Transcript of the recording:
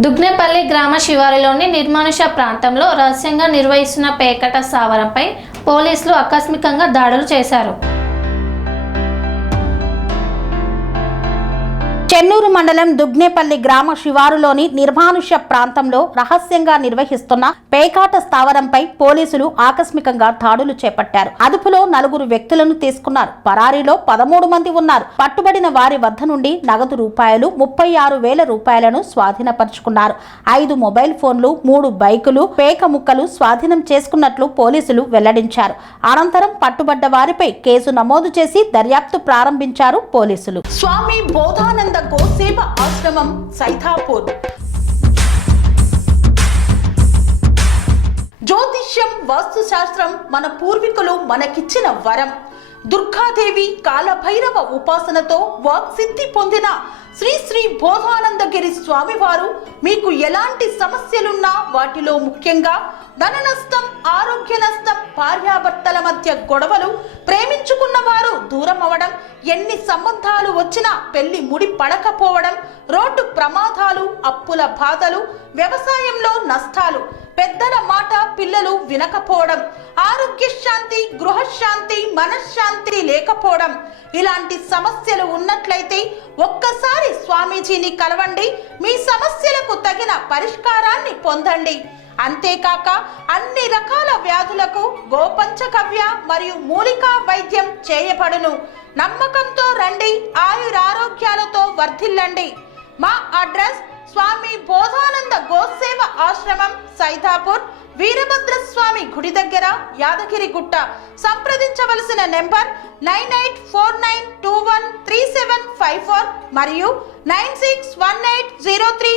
దుగ్నేపల్లి గ్రామ శివారులోని నిర్మానుష ప్రాంతంలో రహస్యంగా నిర్వహిస్తున్న పేకాట స్థావరంపై పోలీసులు ఆకస్మికంగా దాడులు చేశారు. చెన్నూరు మండలం దుగ్నేపల్లి గ్రామ శివారులోని నిర్మానుష ప్రాంతంలో రహస్యంగా నిర్వహిస్తున్న పేకాట స్థావరంపై పోలీసులు ఆకస్మికంగా దాడులు చేపట్టారు. అదుపులో 4 వ్యక్తులను తీసుకున్నారు. పరారీలో 13 మంది ఉన్నారు. పట్టుబడిన వారి వద్ద నుండి నగదు రూపాయలు 36,000 రూపాయలను స్వాధీనపరుచుకున్నారు. 5 మొబైల్ ఫోన్లు, 3 బైకులు, పేక ముక్కలు స్వాధీనం చేసుకున్నట్లు పోలీసులు వెల్లడించారు. అనంతరం పట్టుబడ్డ వారిపై కేసు నమోదు చేసి దర్యాప్తు ప్రారంభించారు పోలీసులు. స్వామి బోధానంద గోసేవ ఆశ్రమం సైథాపూర్. జ్యోతిష్యం, వాస్తుశాస్త్రం మన పూర్వీకులు మనకిచ్చిన వరం. దుర్గాదేవి, కాలభైరవ ఉపాసనతో వాక్సిద్ధి పొందిన శ్రీ శ్రీ బోధానందగిరి స్వామివారు మీకు ఎలాంటి సమస్యలున్నా, వాటిలో ముఖ్యంగా ధన నష్టం, ఆరోగ్య నష్టం, భార్యాభర్తల మధ్య గొడవలు, ప్రేమించుకున్న వారు దూరం అవడం, ఎన్ని సంబంధాలు వచ్చినా పెళ్లి ముడి పడకపోవడం, రోడ్డు ప్రమాదాలు, అప్పుల బాధలు, వ్యవసాయంలో నష్టాలు, పెద్దల మాట పిల్లలు వినకపోవడం, ఆరోగ్య శాంతి, గృహశాంతి, మనశ్శాంతి లేకపోవడం, ఇలాంటి సమస్యలు ఉన్నట్లయితే ఒక్కసారి స్వామీజీని కలవండి. మీ సమస్యలకు తగిన పరిష్కారాన్ని పొందండి. అంతేకాక అన్ని రకాల వ్యాధులకు గోపంచగవ్య మరియు మూలికా వైద్యం చేయబడును. నమ్మకంతో రండి, ఆయురారోగ్యాలతో వర్ధిల్లండి. మా అడ్రస్ స్వామి బోధానంద గోసేవ ఆశ్రమం సైథాపూర్, వీరభద్రస్వామి గుడి దగ్గర, యాదగిరిగుట్ట. సంప్రదించవలసిన నెంబర్ 9849213754 మరియు 961803